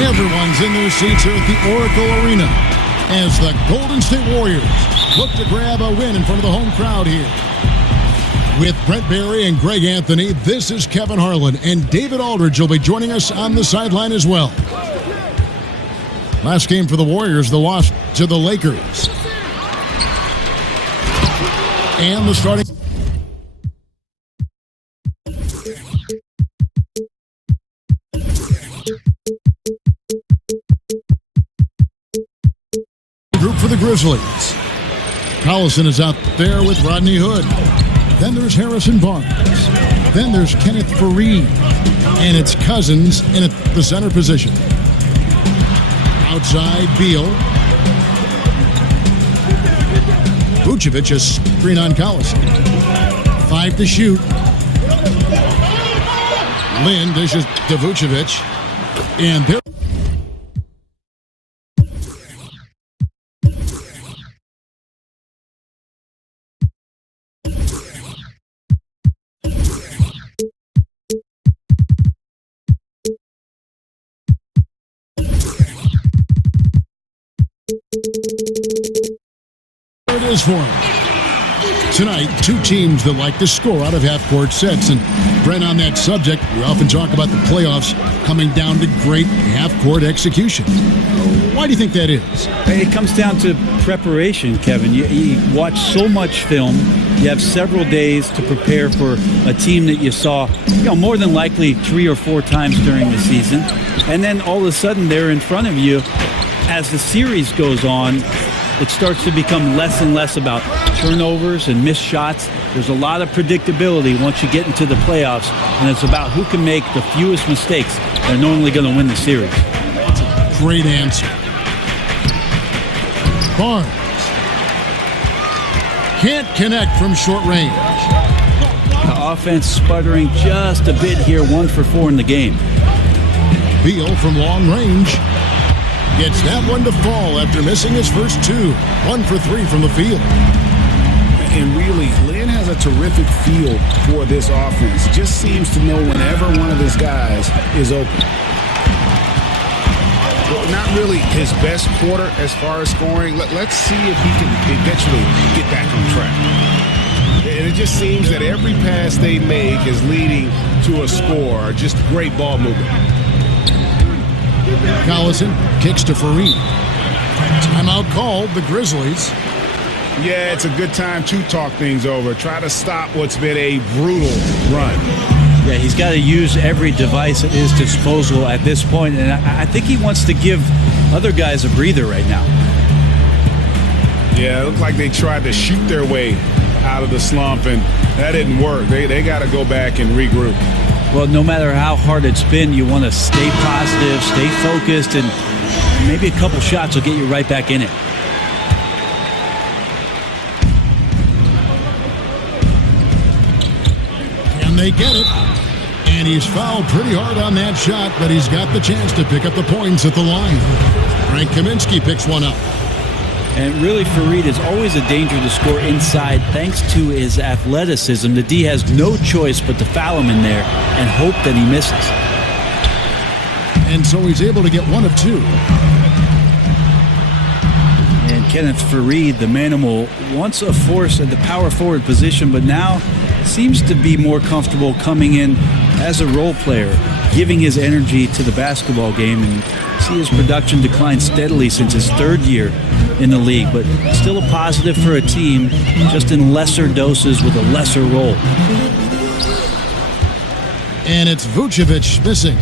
Everyone's in their seats here at the Oracle Arena as the Golden State Warriors look to grab a win in front of the home crowd here. With Brent Barry and Greg Anthony, this is Kevin Harlan, and David Aldridge will be joining us on the sideline as well. Last game for the Warriors, the loss to the Lakers. And the starting group for the Grizzlies. Collison is out there with Rodney Hood. Then there's Harrison Barnes. Then there's Kenneth Faried. And it's Cousins in the center position. Outside, Beal. Vucevic is screen on Collison. 5 to shoot. Lynn dishes to Vucevic. And there. It is for him. Tonight, two teams that like to score out of half-court sets. And, Brent, on that subject, we often talk about the playoffs coming down to great half-court execution. Why do you think that is? It comes down to preparation, Kevin. You watch so much film. You have several days to prepare for a team that you saw, more than likely 3 or 4 times during the season. And then all of a sudden they're in front of you. As the series goes on, it starts to become less and less about turnovers and missed shots. There's a lot of predictability once you get into the playoffs, and it's about who can make the fewest mistakes. They're normally going to win the series. That's a great answer. Barnes can't connect from short range. The offense sputtering just a bit here, 1 for 4 in the game. Beal from long range gets that one to fall after missing his first 2. 1 for 3 from the field. And really, Lynn has a terrific feel for this offense. Just seems to know whenever one of his guys is open. Well, not really his best quarter as far as scoring. Let's see if he can eventually get back on track. And it just seems that every pass they make is leading to a score. Just great ball movement. Collison kicks to Faried. Timeout called, the Grizzlies. Yeah, it's a good time to talk things over. Try to stop what's been a brutal run. Yeah, he's got to use every device at his disposal at this point, and I think he wants to give other guys a breather right now. Yeah, it looked like they tried to shoot their way out of the slump, and that didn't work. They got to go back and regroup. Well, no matter how hard it's been, you want to stay positive, stay focused, and maybe a couple shots will get you right back in it. And they get it. And he's fouled pretty hard on that shot, but he's got the chance to pick up the points at the line. Frank Kaminsky picks one up. And really, Faried is always a danger to score inside thanks to his athleticism. The D has no choice but to foul him in there and hope that he misses. And so he's able to get 1 of 2. And Kenneth Faried, the manimal, once a force at the power forward position, but now seems to be more comfortable coming in as a role player, giving his energy to the basketball game, and see his production decline steadily since his 3rd year in the league, but still a positive for a team, just in lesser doses with a lesser role. And it's Vucevic missing.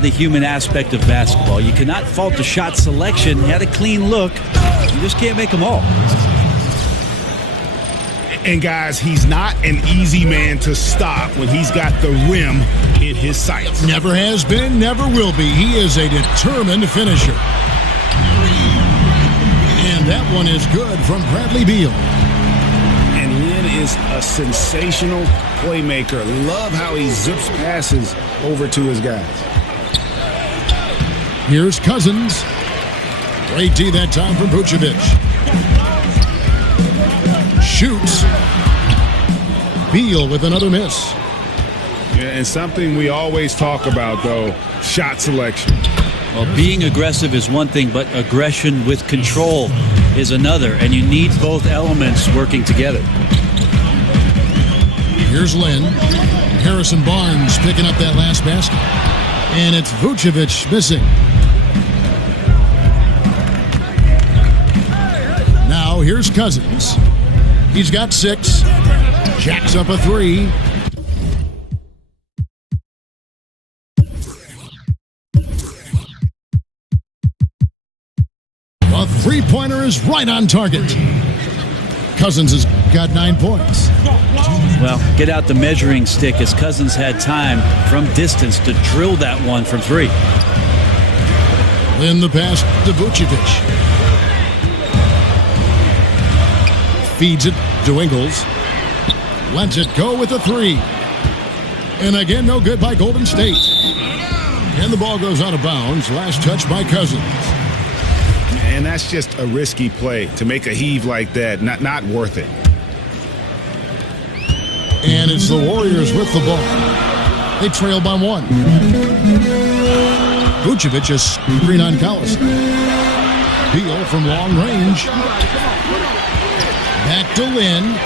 The human aspect of basketball. You cannot fault the shot selection. He had a clean look. You just can't make them all. And guys, he's not an easy man to stop when he's got the rim in his sights. Never has been, never will be. He is a determined finisher. And that one is good from Bradley Beal. And Lynn is a sensational playmaker. Love how he zips passes over to his guys. Here's Cousins. Great D that time from Vucevic. Shoots. Beal with another miss. And something we always talk about, though, shot selection. Well, being aggressive is one thing, but aggression with control is another, and you need both elements working together. Here's Lynn. Harrison Barnes picking up that last basket. And it's Vucevic missing. Now here's Cousins. He's got 6. Jacks up a 3. A three-pointer is right on target. Cousins has got 9 points. Well, get out the measuring stick as Cousins had time from distance to drill that one from 3. In the pass to Vucevic. Feeds it to Ingles. Lets it go with a 3. And again, no good by Golden State. And the ball goes out of bounds. Last touch by Cousins. And that's just a risky play to make a heave like that. Not worth it. And it's the Warriors with the ball. They trail by 1. Vucevic is screen on Collison. Beal from long range. Back to Lynn.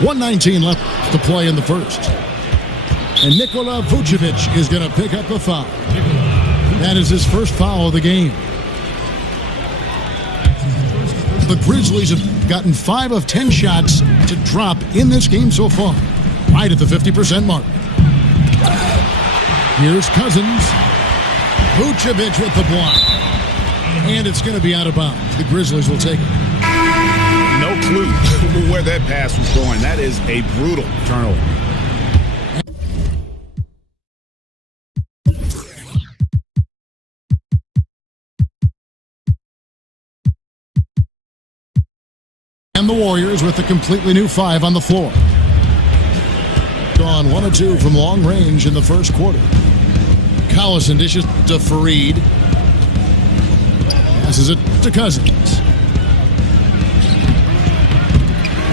.119 left to play in the first. And Nikola Vucevic is going to pick up the foul. That is his first foul of the game. The Grizzlies have gotten 5 of 10 shots to drop in this game so far. Right at the 50% mark. Here's Cousins. Vucevic with the block. And it's going to be out of bounds. The Grizzlies will take it. No clue where that pass was going. That is a brutal turnover. And the Warriors with a completely new 5 on the floor. Gone 1 of 2 from long range in the first quarter. Collison dishes to Fareed. Passes it to Cousins.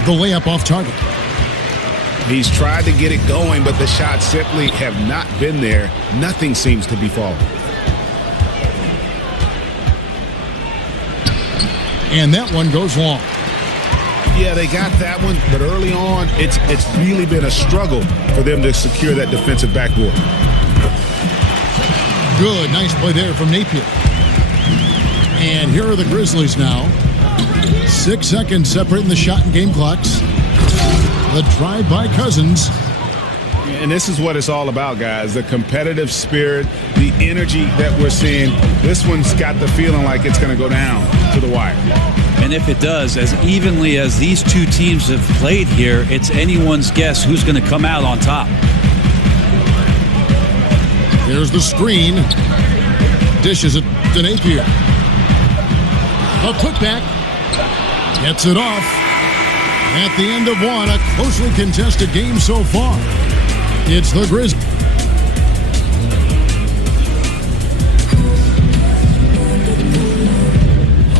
The layup off target. He's tried to get it going, but the shots simply have not been there. Nothing seems to be falling. And that one goes long. Yeah, they got that one, but early on, it's really been a struggle for them to secure that defensive backboard. Good, nice play there from Napier. And here are the Grizzlies now. 6 seconds separating the shot and game clocks. The drive by Cousins. And this is what it's all about, guys. The competitive spirit, the energy that we're seeing. This one's got the feeling like it's going to go down to the wire. And if it does, as evenly as these two teams have played here, it's anyone's guess who's going to come out on top. There's the screen. Dishes it to Napier. A putback. Gets it off. At the end of 1, a closely contested game so far. It's the Grizzlies.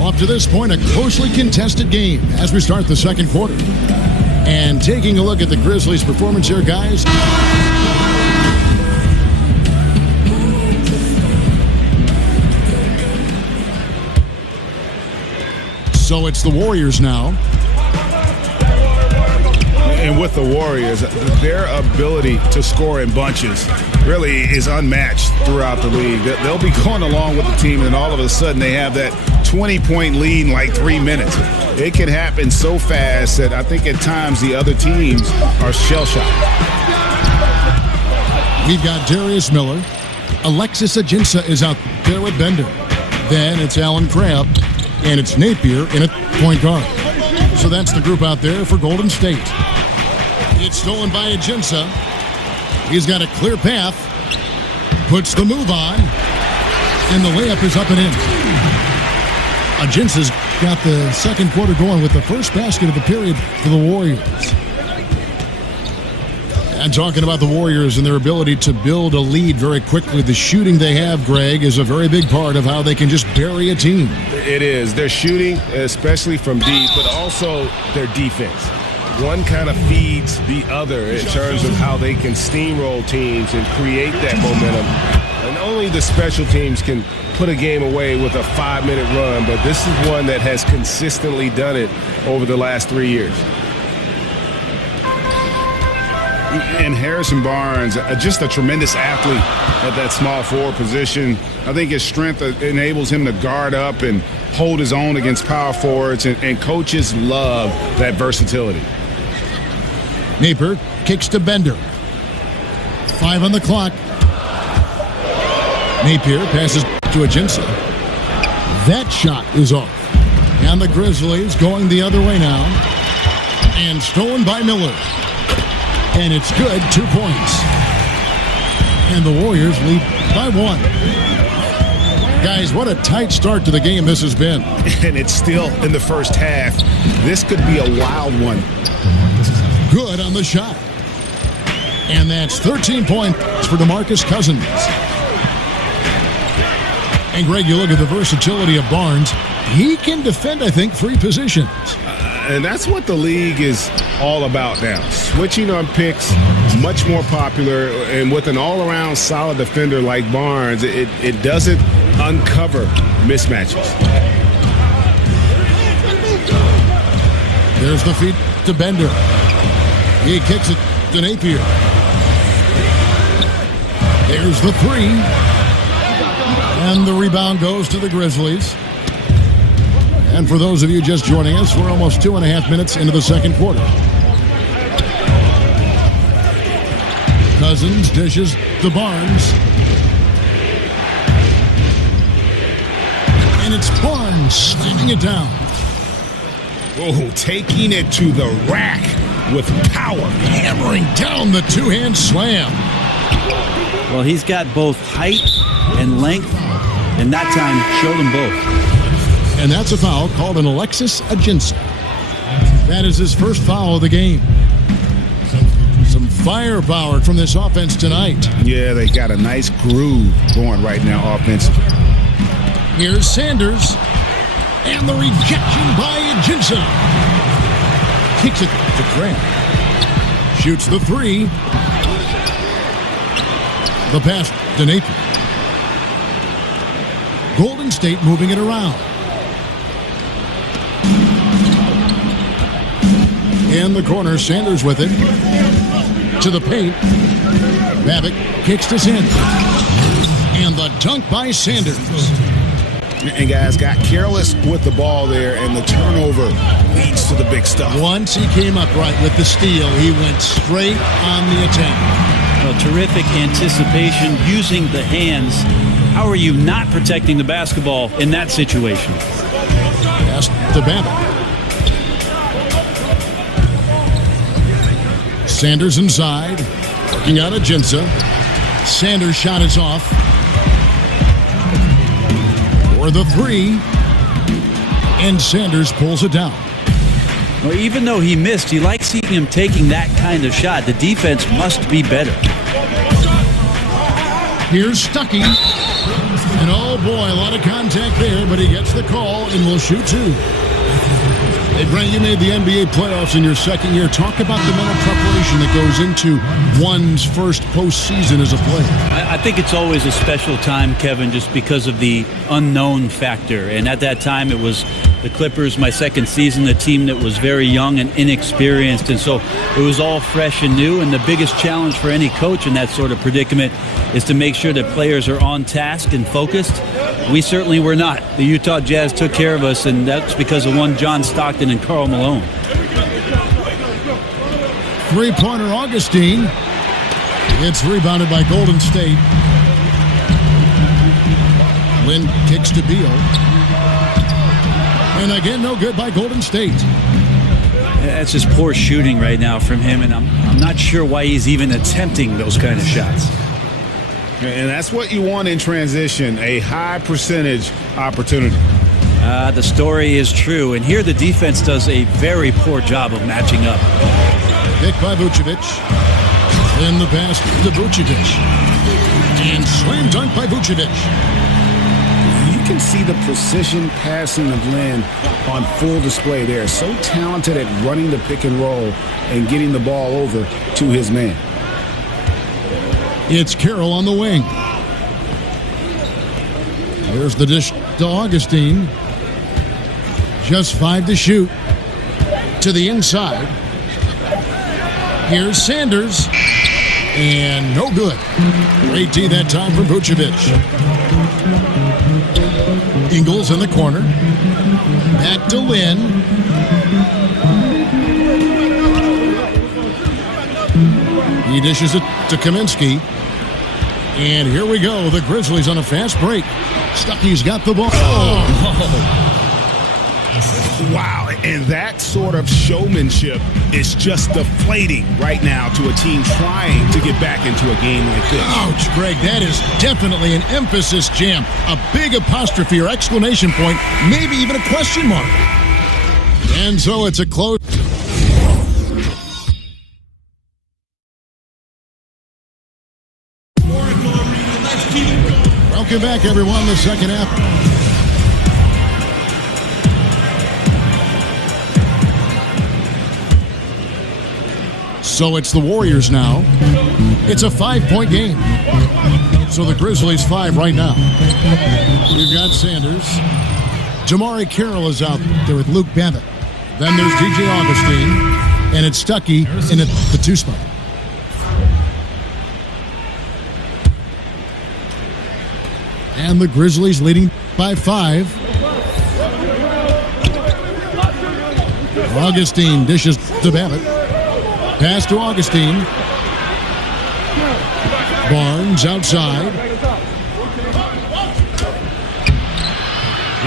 Up to this point, a closely contested game as we start the second quarter. And taking a look at the Grizzlies' performance here, guys. So it's the Warriors now. And with the Warriors, their ability to score in bunches really is unmatched throughout the league. They'll be going along with the team, and all of a sudden they have that 20-point lead in like 3 minutes. It can happen so fast that I think at times the other teams are shell-shocked. We've got Darius Miller. Alexis Ajinça is out there with Bender. Then it's Allen Crabbe, and it's Napier in a point guard. So that's the group out there for Golden State. It's stolen by Ajinça. He's got a clear path. Puts the move on. And the layup is up and in. Ajinça's got the second quarter going with the first basket of the period for the Warriors. And talking about the Warriors and their ability to build a lead very quickly, the shooting they have, Greg, is a very big part of how they can just bury a team. It is. Their shooting, especially from deep, but also their defense. One kind of feeds the other in terms of how they can steamroll teams and create that momentum. And only the special teams can put a game away with a 5-minute run, but this is one that has consistently done it over the last 3 years. And Harrison Barnes, just a tremendous athlete at that small forward position. I think his strength enables him to guard up and hold his own against power forwards, and coaches love that versatility. Napier kicks to Bender. 5 on the clock. Napier passes to Ajinça. That shot is off. And the Grizzlies going the other way now. And stolen by Miller. And it's good, 2 points. And the Warriors lead by 1. Guys, what a tight start to the game this has been. And it's still in the first half. This could be a wild one. Good on the shot. And that's 13 points for DeMarcus Cousins. And Greg, you look at the versatility of Barnes. He can defend, I think, 3 positions. And that's what the league is all about now. Switching on picks, much more popular. And with an all-around solid defender like Barnes, it doesn't uncover mismatches. There's the feed to Bender. He kicks it to Napier. There's the 3. And the rebound goes to the Grizzlies. And for those of you just joining us, we're almost 2.5 minutes into the second quarter. Cousins dishes to Barnes. And it's Barnes slamming it down. Oh, taking it to the rack with power. Hammering down the 2-hand slam. Well, he's got both height and length, and that time showed them both. And that's a foul called an Alexis Ajinça. That is his first foul of the game. Some firepower from this offense tonight. Yeah, they got a nice groove going right now offensively. Here's Sanders. And the rejection by Ajinça. Kicks it to Grant. Shoots the 3. The pass to Napier. Golden State moving it around. In the corner, Sanders with it. To the paint. Babbitt kicks to Sanders. And the dunk by Sanders. And guys got careless with the ball there, and the turnover leads to the big stuff. Once he came up right with the steal, he went straight on the attack. Well, terrific anticipation using the hands. How are you not protecting the basketball in that situation? Pass to Babbitt. Sanders inside, working out Ajinça. Sanders' shot is off. For the 3, and Sanders pulls it down. Well, even though he missed, you like seeing him taking that kind of shot. The defense must be better. Here's Stuckey. And oh boy, a lot of contact there, but he gets the call and will shoot 2. Hey, Brent, you made the NBA playoffs in your second year. Talk about the mental preparation that goes into one's first postseason as a player. I think it's always a special time, Kevin, just because of the unknown factor. And at that time, it was the Clippers, my second season, a team that was very young and inexperienced. And so it was all fresh and new. And the biggest challenge for any coach in that sort of predicament is to make sure that players are on task and focused. We certainly were not. The Utah Jazz took care of us, and that's because of one John Stockton and Karl Malone. Three-pointer Augustine. It's rebounded by Golden State. Lynn kicks to Beal. And again, no good by Golden State. That's just poor shooting right now from him, and I'm not sure why he's even attempting those kind of shots. And that's what you want in transition, a high percentage opportunity. The story is true, and here the defense does a very poor job of matching up. Pick by Vucevic. Then the pass to Vucevic. And slam dunk by Vucevic. You can see the precision passing of Lin on full display there. So talented at running the pick and roll and getting the ball over to his man. It's Carroll on the wing. There's the dish to Augustine. Just 5 to shoot. To the inside. Here's Sanders. And no good. Great D that time from Vucevic. Ingles in the corner. Back to Lin. He dishes it to Kaminsky. And here we go. The Grizzlies on a fast break. Stuckey's got the ball. Oh. Wow, and that sort of showmanship is just deflating right now to a team trying to get back into a game like this. Ouch, Greg, that is definitely an emphasis jam. A big apostrophe or exclamation point, maybe even a question mark. And so it's a close. Welcome back, everyone. The second half. So it's the Warriors now. It's a 5-point game. So the Grizzlies 5 right now. We've got Sanders. Jamari Carroll is out there with Luke Babbitt. Then there's DJ Augustine. And it's Stuckey in at the 2 spot. And the Grizzlies leading by 5. Augustine dishes to Babbitt. Pass to Augustine. Barnes outside.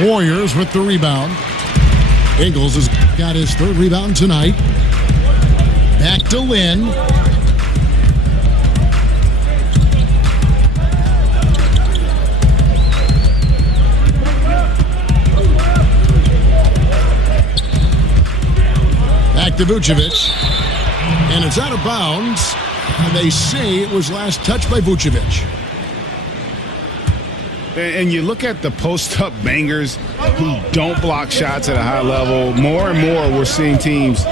Warriors with the rebound. Ingles has got his 3rd rebound tonight. Back to Lin. Back to Vucevic. And it's out of bounds. And they say it was last touched by Vucevic. And you look at the post-up bangers who don't block shots at a high level. More and more we're seeing teams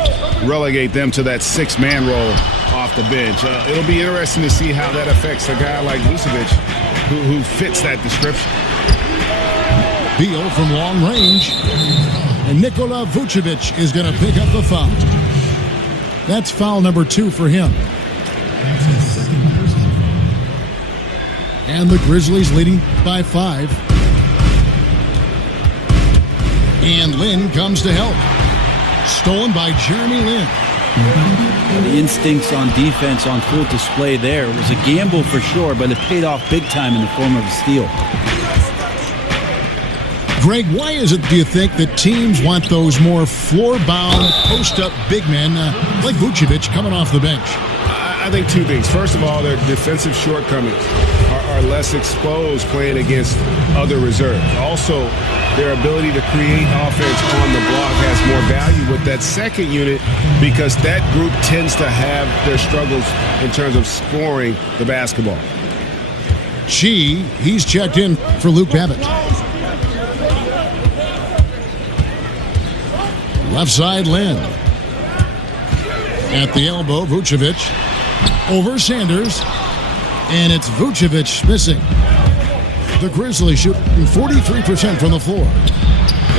relegate them to that 6-man role off the bench. It'll be interesting to see how that affects a guy like Vucevic who fits that description. Beal from long range. And Nikola Vucevic is going to pick up the foul. That's foul number 2 for him. And the Grizzlies leading by 5. And Lin comes to help. Stolen by Jeremy Lin. The instincts on defense on full display there. It was a gamble for sure, but it paid off big time in the form of a steal. Greg, why is it, do you think, that teams want those more floor-bound, post-up big men like Vucevic coming off the bench? I think 2 things. First of all, their defensive shortcomings are less exposed playing against other reserves. Also, their ability to create offense on the block has more value with that second unit because that group tends to have their struggles in terms of scoring the basketball. He's checked in for Luke Babbitt. Left side, Lin. At the elbow, Vucevic. Over Sanders. And it's Vucevic missing. The Grizzlies shooting 43% from the floor.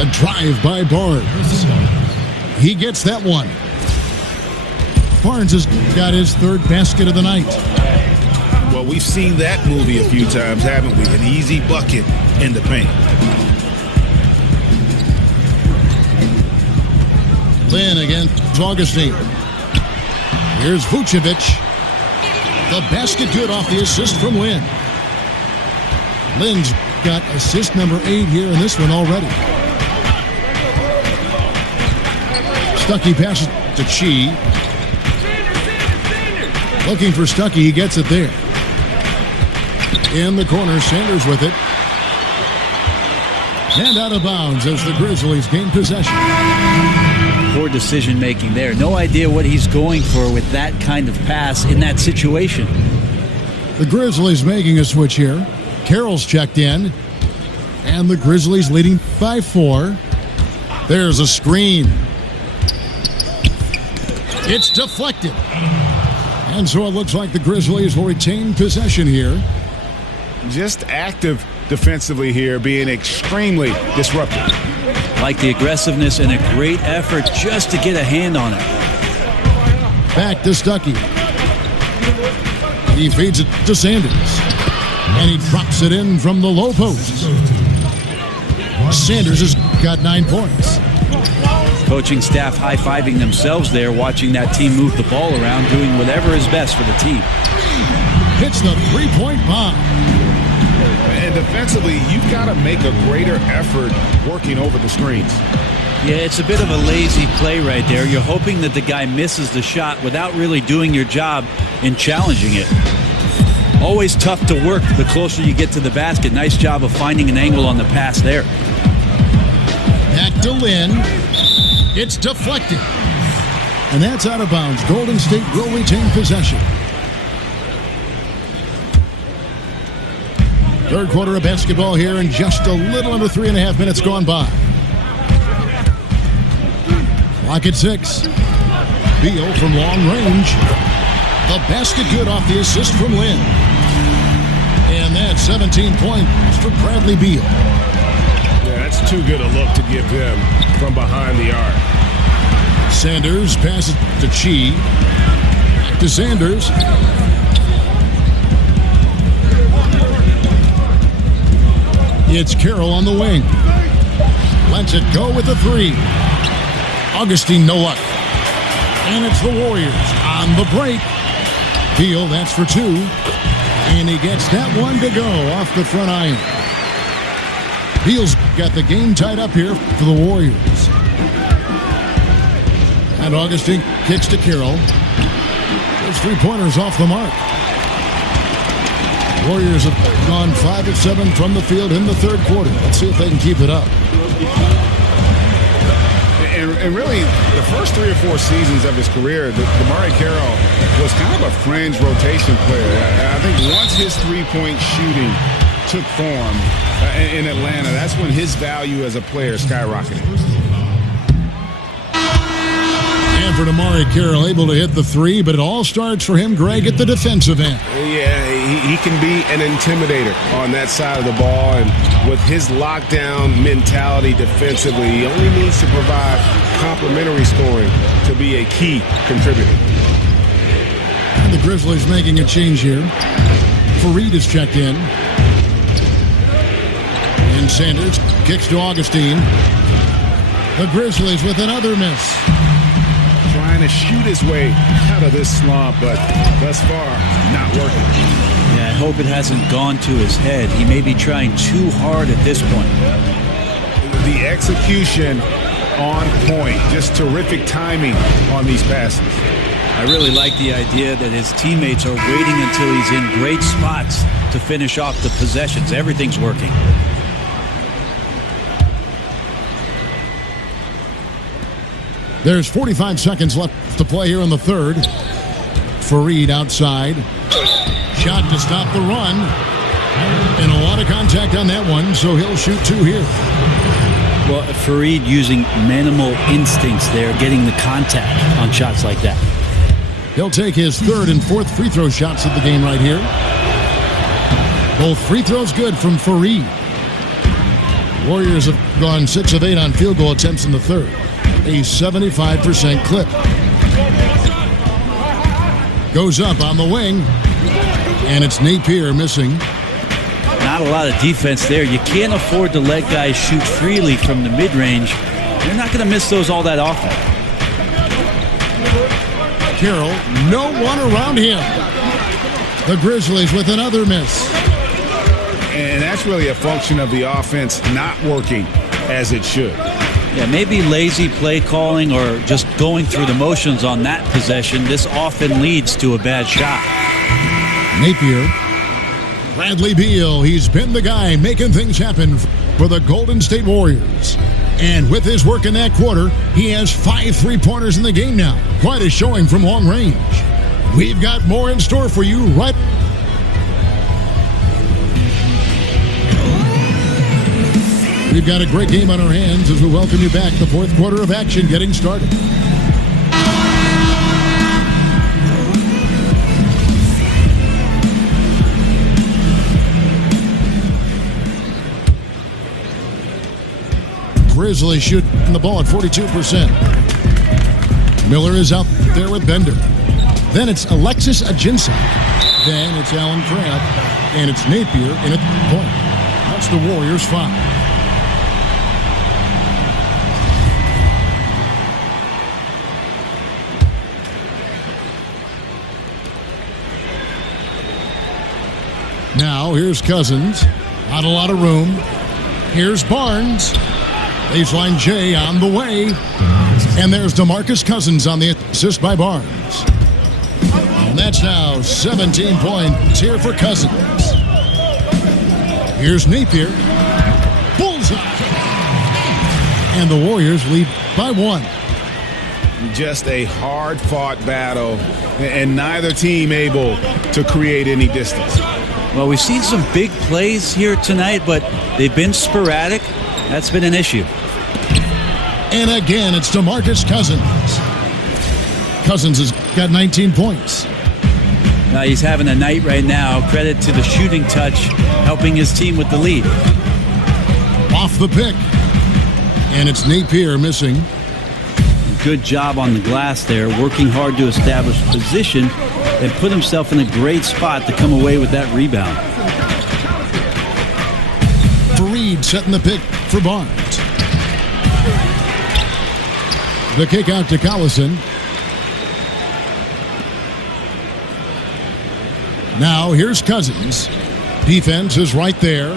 A drive by Barnes. He gets that one. Barnes has got his 3rd basket of the night. Well, we've seen that movie a few times, haven't we? An easy bucket in the paint. Lin against Augustine. Here's Vucevic. The basket good off the assist from Lin. Lin's got assist number 8 here in this one already. Stuckey passes to Chi. Looking for Stuckey. He gets it there. In the corner, Sanders with it. And out of bounds as the Grizzlies gain possession. poor decision making there. No idea what he's going for with that kind of pass in that situation. The Grizzlies making a switch here. Carroll's checked in. And the Grizzlies leading by 4. There's a screen. It's deflected. And so it looks like the Grizzlies will retain possession here. Just active defensively here, being extremely disruptive. Like the aggressiveness and a great effort just to get a hand on it. Back to Stuckey. He feeds it to Sanders. And he drops it in from the low post. Sanders has got 9 points. Coaching staff high-fiving themselves there, watching that team move the ball around, doing whatever is best for the team. Hits the three-point bomb. And defensively, you've got to make a greater effort working over the screens. Yeah, it's a bit of a lazy play right there. You're hoping that the guy misses the shot without really doing your job in challenging it. Always tough to work the closer you get to the basket. Nice job of finding an angle on the pass there. Back to Lynn. It's deflected. And that's out of bounds. Golden State will retain possession. Third quarter of basketball here, and just a little under 3.5 minutes gone by. Clock at 6. Beal from long range. The basket good off the assist from Lynn. And that's 17 points for Bradley Beal. Yeah, that's too good a look to give them from behind the arc. Sanders passes to Chi. Back to Sanders. It's Carroll on the wing. Lets it go with the 3. Augustine, no luck. And it's the Warriors on the break. Beal, that's for 2. And he gets that one to go off the front iron. Beal's got the game tied up here for the Warriors. And Augustine kicks to Carroll. Those 3-pointers off the mark. Warriors have gone 5 of 7 from the field in the third quarter. Let's see if they can keep it up. And really, the first 3 or 4 seasons of his career, DeMarre Carroll was kind of a fringe rotation player. I think once his three-point shooting took form in Atlanta, that's when his value as a player skyrocketed. And for DeMarre Carroll, able to hit the 3, but it all starts for him, Greg, at the defensive end. Yeah, he can be an intimidator on that side of the ball, and with his lockdown mentality defensively, he only needs to provide complementary scoring to be a key contributor. And the Grizzlies making a change here. Fareed is checked in. And Sanders kicks to Augustine. The Grizzlies with another miss. Trying to shoot his way out of this slump, but thus far, not working. Yeah, I hope it hasn't gone to his head. He may be trying too hard at this point. The execution on point. Just terrific timing on these passes. I really like the idea that his teammates are waiting until he's in great spots to finish off the possessions. Everything's working. There's 45 seconds left to play here in the third. Fareed outside. Shot to stop the run. And a lot of contact on that one, so he'll shoot 2 here. Well, Fareed using minimal instincts there, getting the contact on shots like that. He'll take his 3rd and 4th free throw shots of the game right here. Both free throws good from Fareed. Warriors have gone 6 of 8 on field goal attempts in the third. A 75% clip. Goes up on the wing. And it's Napier missing. Not a lot of defense there. You can't afford to let guys shoot freely from the mid-range. You're not going to miss those all that often. Carroll, no one around him. The Grizzlies with another miss. And that's really a function of the offense not working as it should. Yeah, maybe lazy play calling or just going through the motions on that possession. This often leads to a bad shot. Napier. Bradley Beal, he's been the guy making things happen for the Golden State Warriors. And with his work in that quarter, he has 5 3-pointers in the game now. Quite a showing from long range. We've got more in store for you right. We've got a great game on our hands as we welcome you back. The fourth quarter of action getting started. Grizzlies shooting the ball at 42%. Miller is out there with Bender. Then it's Alexis Ajinça. Then it's Alan Crabb. And it's Napier in at the point. That's the Warriors' foul. Now here's Cousins. Not a lot of room. Here's Barnes. Baseline J on the way. And there's DeMarcus Cousins on the assist by Barnes. And that's now 17 points here for Cousins. Here's Napier. Bullseye. And the Warriors lead by 1. Just a hard-fought battle, and neither team able to create any distance. Well, we've seen some big plays here tonight, but they've been sporadic. That's been an issue. And again, it's DeMarcus Cousins. Cousins has got 19 points. Now he's having a night right now. Credit to the shooting touch, helping his team with the lead. Off the pick. And it's Napier missing. Good job on the glass there, working hard to establish position and put himself in a great spot to come away with that rebound. Fareed setting the pick for Barnes. The kick out to Collison. Now here's Cousins. Defense is right there.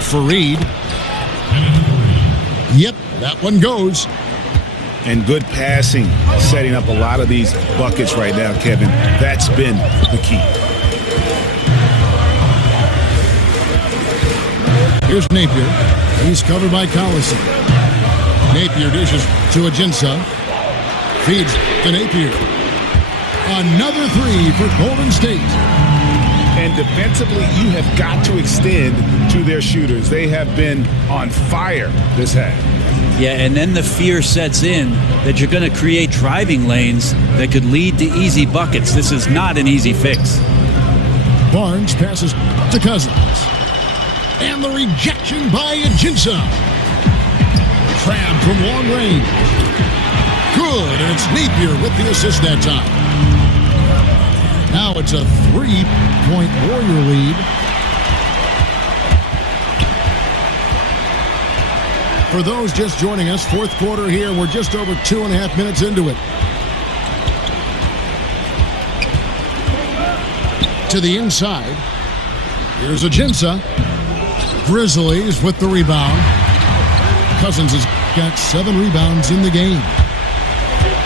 Fareed. Yep, that one goes. And good passing, setting up a lot of these buckets right now, Kevin. That's been the key. Here's Napier. He's covered by Collison. Napier dishes to Ajinça. Feeds to Napier. Another 3 for Golden State. And defensively, you have got to extend to their shooters. They have been on fire this half. Yeah, and then the fear sets in that you're going to create driving lanes that could lead to easy buckets. This is not an easy fix. Barnes passes to Cousins. And the rejection by Ajinça. Crabb from long range. Good, and it's Napier with the assist that time. Now it's a 3-point Warrior lead. For those just joining us, fourth quarter here. We're just over 2.5 minutes into it. To the inside. Here's Ajinça. Grizzlies with the rebound. Cousins has got 7 rebounds in the game.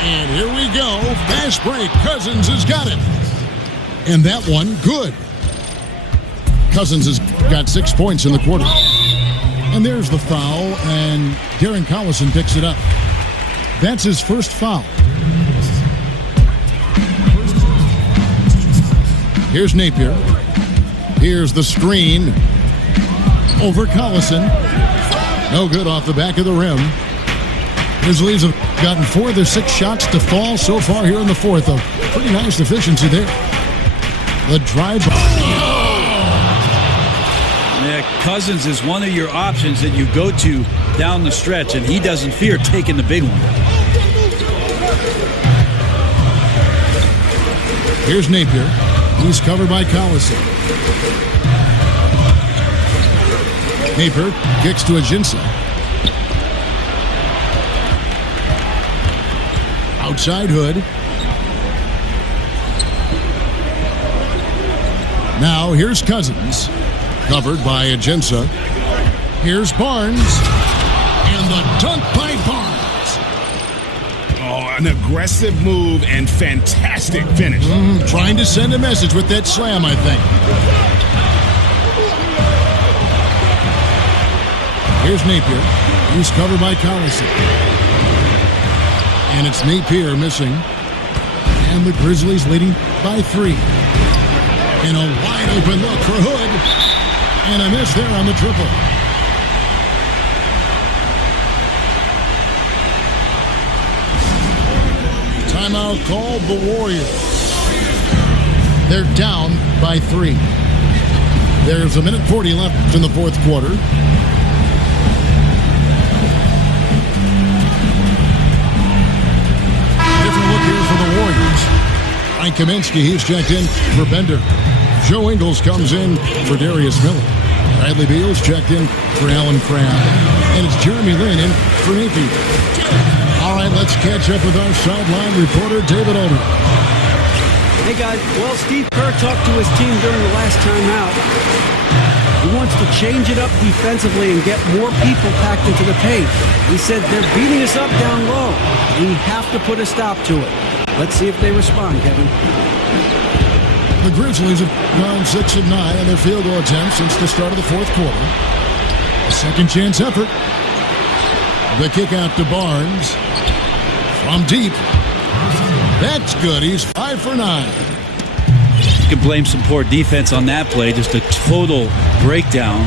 And here we go. Fast break. Cousins has got it. And that one, good. Cousins has got 6 points in the quarter. And there's the foul, and Darren Collison picks it up. That's his first foul. Here's Napier. Here's the screen over Collison. No good off the back of the rim. Grizzlies have gotten 4 of their 6 shots to fall so far here in the fourth. A pretty nice efficiency there. The drive. Yeah, Cousins is one of your options that you go to down the stretch, and he doesn't fear taking the big one. Here's Napier. He's covered by Collison. Napier kicks to Ajinça. Outside Hood. Now here's Cousins. Covered by Ajinça. Here's Barnes. And the dunk by Barnes. Oh, an aggressive move and fantastic finish. Trying to send a message with that slam, I think. Here's Napier. He's covered by Collison. And it's Napier missing. And the Grizzlies leading by 3. And a wide open look for Hood. And a miss there on the triple. Timeout called the Warriors. They're down by 3. There's a minute 40 left in the fourth quarter. Different look here for the Warriors. Mike Kaminsky, he's checked in for Bender. Joe Ingles comes in for Darius Miller. Bradley Beal's checked in for Alan Crabb. And it's Jeremy Lin in for Napier. All right, let's catch up with our sideline reporter, David Aldridge. Hey, guys. Well, Steve Kerr talked to his team during the last time out. He wants to change it up defensively and get more people packed into the paint. He said they're beating us up down low. We have to put a stop to it. Let's see if they respond, Kevin. The Grizzlies have gone 6 of 9 on their field goal attempts since the start of the fourth quarter. A second chance effort. The kick out to Barnes. From deep. That's good. He's 5 for 9. You can blame some poor defense on that play. Just a total breakdown.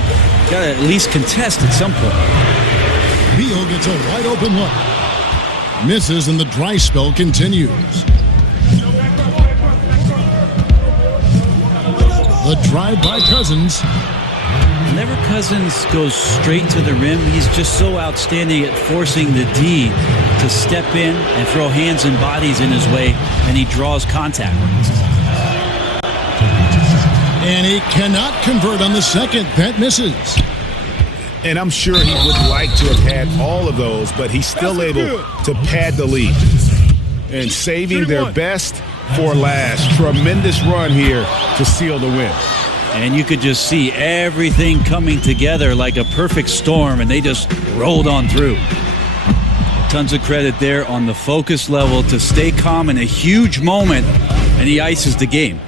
Got to at least contest at some point. Beal gets a wide open look. Misses and the dry spell continues. The drive by Cousins. Whenever Cousins goes straight to the rim, he's just so outstanding at forcing the D to step in and throw hands and bodies in his way, and he draws contact. And he cannot convert on the second. That misses. And I'm sure he would like to have had all of those, but he's still able to pad the lead. And saving their best for last. Tremendous run here to seal the win. And you could just see everything coming together like a perfect storm, and they just rolled on through. Tons of credit there on the focus level to stay calm in a huge moment, and he ices the game.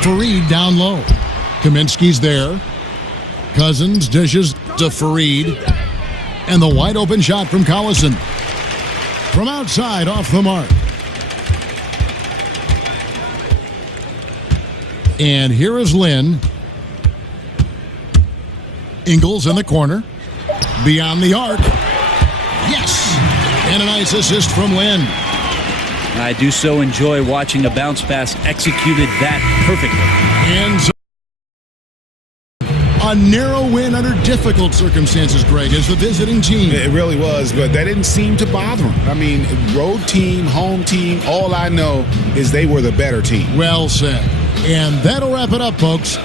Fareed down low. Kaminsky's there. Cousins dishes to Fareed. And the wide open shot from Collison. From outside, off the mark. And here is Lin. Ingles in the corner. Beyond the arc. Yes! And a nice assist from Lin. I do so enjoy watching a bounce pass executed that perfectly. And a narrow win under difficult circumstances, Greg, as the visiting team. It really was, but that didn't seem to bother him. I mean, road team, home team, all I know is they were the better team. Well said. And that'll wrap it up, folks.